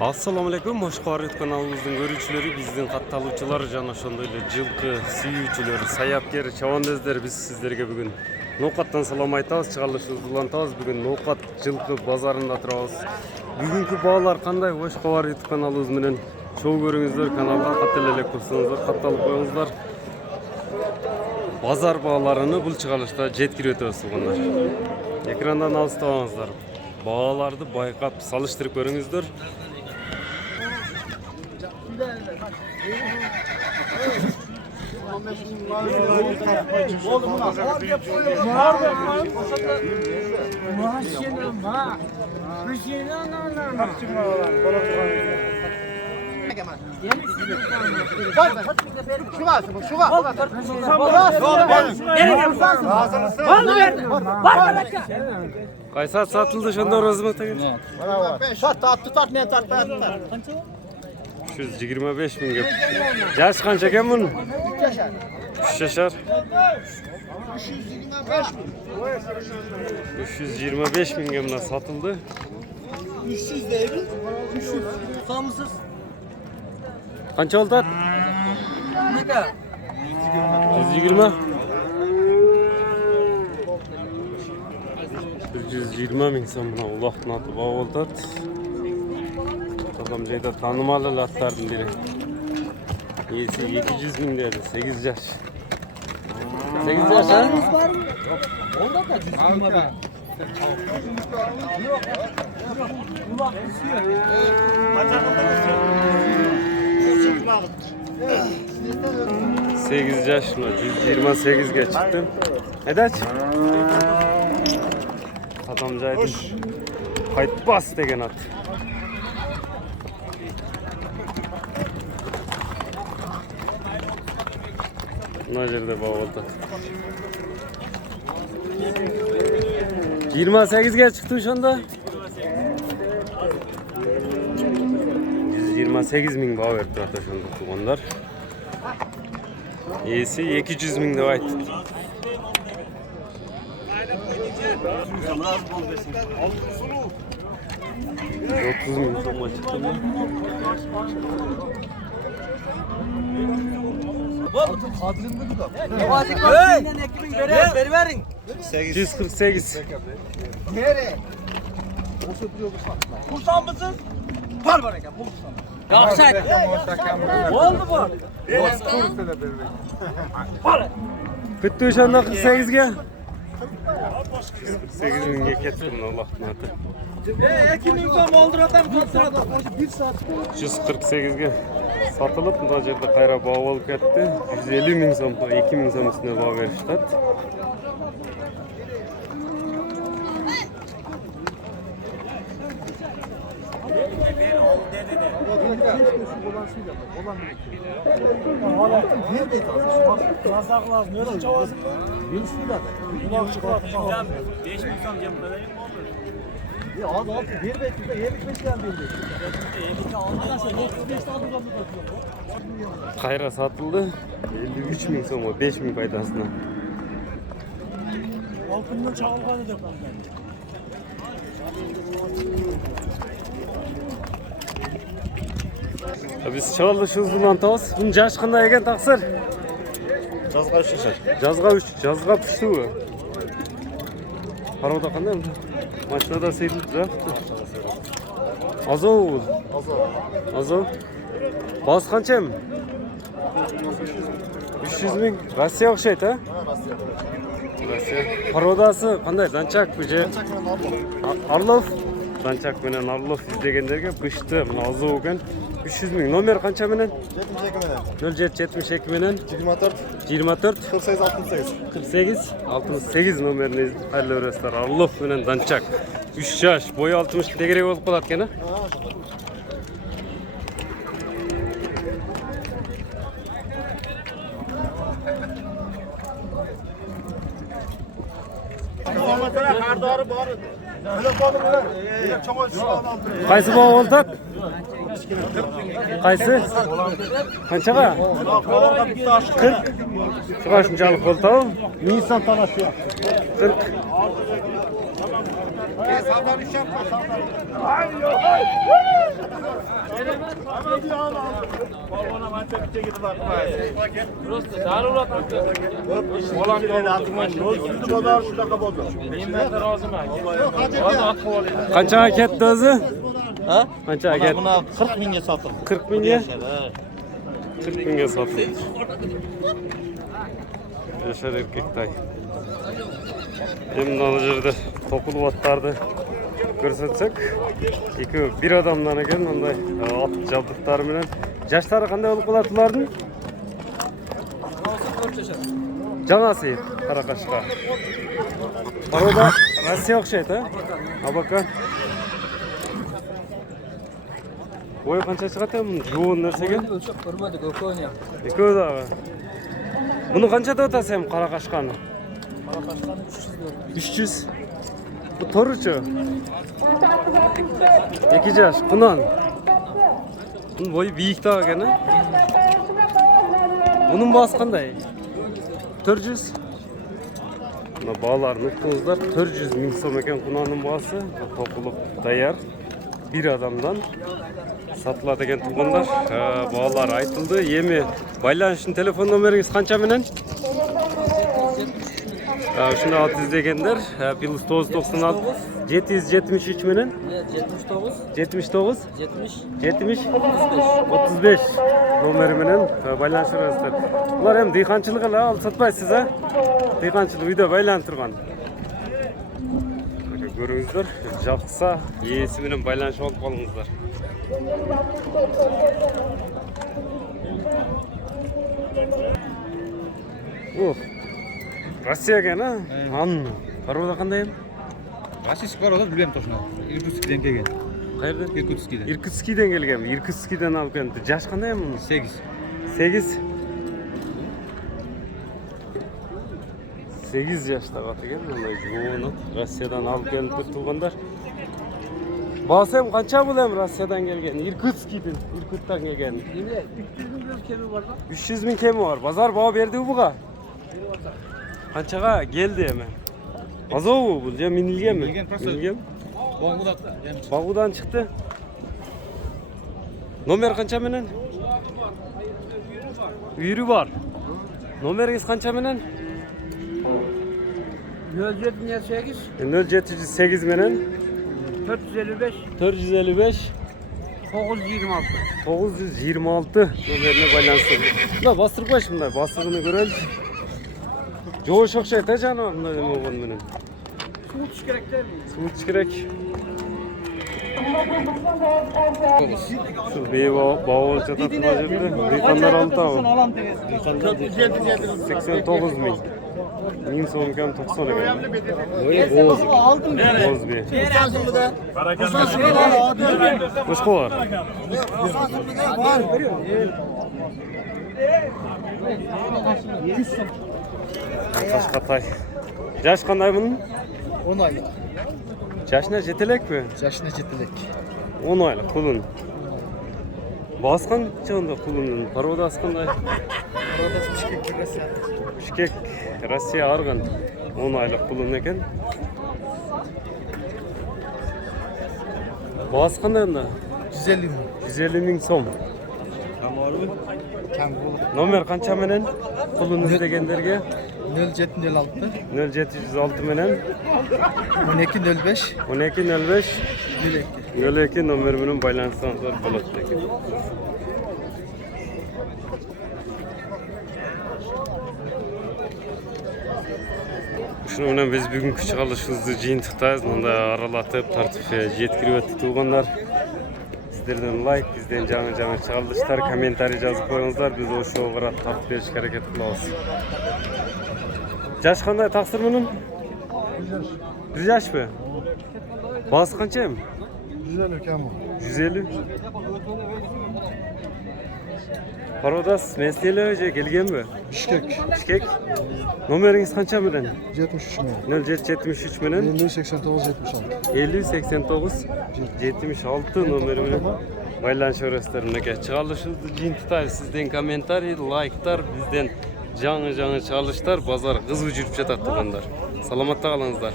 Assalamu alaikum, hoş geldiniz kanalımızın görücüleri, bizden katılımcılar, jana ошондой эле жылкы сүйүүчүлөр, саяпкер, чабандоздар, biz sizlerge bugün Noqattan salam aytабыз, чыгарылышыбызды улантабыз. Бүгүн Noqat жылкы базарында турабыз. Бүгүнкү баалар кандай? Хош кабар YouTube каналыбыз менен чоң көрүңүздөр, каналга катты эле кылсаңыздар, катталып коюңуздар. Базар бааларыны бул чыгарылышта жеткирип өтөбүз туугандар. Экрандан алыстабаңыздар. Бааларды байкап, салыштырып көрүңүздөр. Kaysa satıldı şunda rozmata geldi. Tart ne tart bayatlar. 325 bin gep. Yaş kança eken bunun? 3 yaşar. 325 bin gemine satıldı. 300 değil mi? 300. Samsız. Kança oldu? Ne kadar? 120. 120 bin son buna ulaqtın atı bağ oldu. Adam şeyde tanımalı atlardan biri. İyisi 700 bin derdi, 8 yaş. 8 yaş ha? Orada da 120 bin. Yok. Ulak istiyor. Kaçak 8 yaşında, 128'e çıktım. Edaç? Adamcaydı. Kayıt bas degen at. Buna yerde bağladı. 28'e çıktım şu anda. 128 bin bağ verdi hatta şu anda tuğanlar. İyisi 200 bin de var. 30 bin sonra çıktı mı? Verin. 148. Nereye? Kursan mısın? Var var ya, bulursan. Kalksak. Oldu mu? Bitti şu anda 48'e. 48 bin geçtim Allah'ın adı. Kimin son oldur adam kontrolda. 1 saat. 148'e satılıp bu da yerde kayra bağ olup gitti. 150 bin son, 2 bin son üstüne bağ vermişler. Yazak lazım. Nerede çavazın mı? Birisi de. Kulak çıkart. 5 bin son cebimde vereyim mi olur? Ya az altı bir bekle de yemek bekleyen bir bekle. Arkadaşlar 35'te aldık. Kayra satıldı. 53 bin son, 5 bin faydasına. Altından çağılgan edecek lan. Biz çağılışız bundan tavız. Bunun yaş qanday ekan taqsir? Жазға 3 yaşar. Жазға 3, жазға пішті bu. Қарауда қандай бұл? Машинада сейділді да? Азау бұл? Азау. Басы қанша ем? 300 мың. Россия ұқшайды, а? Россия. Қараудасы қандай? Данчак бұл же? Орлов? Данчак менен Орлов іздегендерге пішті. Мұны азау екен. 300 мың. Номер қанша менен? 0772 менен 24 48 68 номеріне қайырлы өрестер. Орлов менен Данчак. 3 жаш, бойы 60 тегерек болып қалады екен, а? Qaysi bağ oldu? Qaysi? Qanchaga? 40. Shuga shunchalik bo'ldi. Nissan tanasi. 40. Qanchaga ketdi o'zi? Ha? Qanchaga ketdi? Buna 40 mingga sotildi. 40 mingga? 40 mingga sotildi. Yaşar erkekday. Hem mana жерде to'qilib otlardı ko'rsatsak, bir adamdan ekan bunday at jabduqlari bilan. Yoshlari qanday bo'lib qoladi ularning? Janasi Qaraqashqa. Poroda Rossiya o'xshaydi, ha? Abaka. Boy qancha chiqadi buni? Yo'q narsaga. Ölçek ko'rmadik, Konya. Ikko'da. Buni qanchada o'tasiz ham Qaraqashqani? Qaraqashqani 300 300. Bu to'richi. 2 yaş, Qunon. Bunun boyu büyük daha gene. Bunun bağısı qanday? 400. Buna bağlarını tuttuğunuzlar 400 ming so'm ekan Qunonning bağısı. To'qilib tayyor. Bir adamdan satıladi ekan tuğanlar. Bağlar aytıldı. Yemi baylanışın telefon nomeringiz qancha menen? Şunu alt izleyenler, plus 996 773 menen 79 70 35 nomeri menen baylanışırasыздар. Ular hem dehqonchilik qila olib satmaysiz, ha? Dehqonchilik uyda baylanib turgan. Ko'ringizlar, yoqsa yesi bilan baylanishib olib qolingizlar. Rossiyaga na? Anna. Paroda qanday? Rossiyalik paroda bilmayman точно. Irkutskdan kelgan. Qayerdan? Irkutskdan. Irkutskdan kelgan. Irkutskdan olib keldi. Yosh qanday buni? 8. 8. 8 yoshda qotgan. Bunday juvoni Rossiyadan olib kelib turganlar. Bahsi ham qancha bo'lam Rossiyadan kelgan? Irkutskdan, Irkutdan kelgan. 300 kemi var da. 300 ming kemi var. Bozor baho berdi buga. Qanchaga keldi hemen? Azov bu, ya minilganmi? Minilgan. Bog'udan chiqdi. Nomer qancha menen? Uyri bor. Nomeringiz qancha menen? 078 0708 menen 455 455 926. 926 nomerine baylansın. Buna bastırıp koy şimdi. Bastırını görelim. Joğuş okşaydı canım. Bunda deme oğlum benim. Su uç gerek değil mi? Su iç gerek. Şu beyi bağol çatatın acaba. Dikkanlar aldı tamam. 89 ming. Min so'm kam 90 ekan. Bo'z. Bo'z be. Boshqa bor. Qashqatay. Yosh qanday buning? 10 aylık. Yoshni jetelakmi? Yaşına ciddilik. 10 oylik qulun. Bos qancha unda qulunning? Parodasi qanday? Parodası Bişkek Rusya. Bishkek, Rossiya Argan 10 oylik qulun ekan. Bos qanday unda? 150 mi? 150 ming so'm. Kem bulup. Nomer qancha menen? Qulun izlegenlerge 0706 0706 menen 1205 1205 02 nomer bilan baylansanızlar bo'ladi ekan. Şunu bilan biz bugungi chiqarishimizni jiyintiqdamiz. Bunda aralatib tartib yetkirib o'tdi tuğanlar. Sizlerden like, bizden canı çıkarılışlar, komentariy yazıp koyunuzlar. Biz o şovu qarat tartib berishga harakat qilamiz. Yosh qanday taqsir bunun? 1 yosh mi? Bası qancha? 150 kem o. 150. Parodas mesleğiyle gelgenmi? Bişkek. Bishkek. Nomeringiz qancha bilan? 73 mi? 0773 bilan 50 89 76. 50 89 76 nomeri bilan baylanışaverasizlar. Chiqarishimizni jiyintiqdamiz. Sizden kommentariy, like'lar, bizden жаңы чыгарылыштар, базар кызып жүрүп жатат тургандар. Саламатта калыңыздар.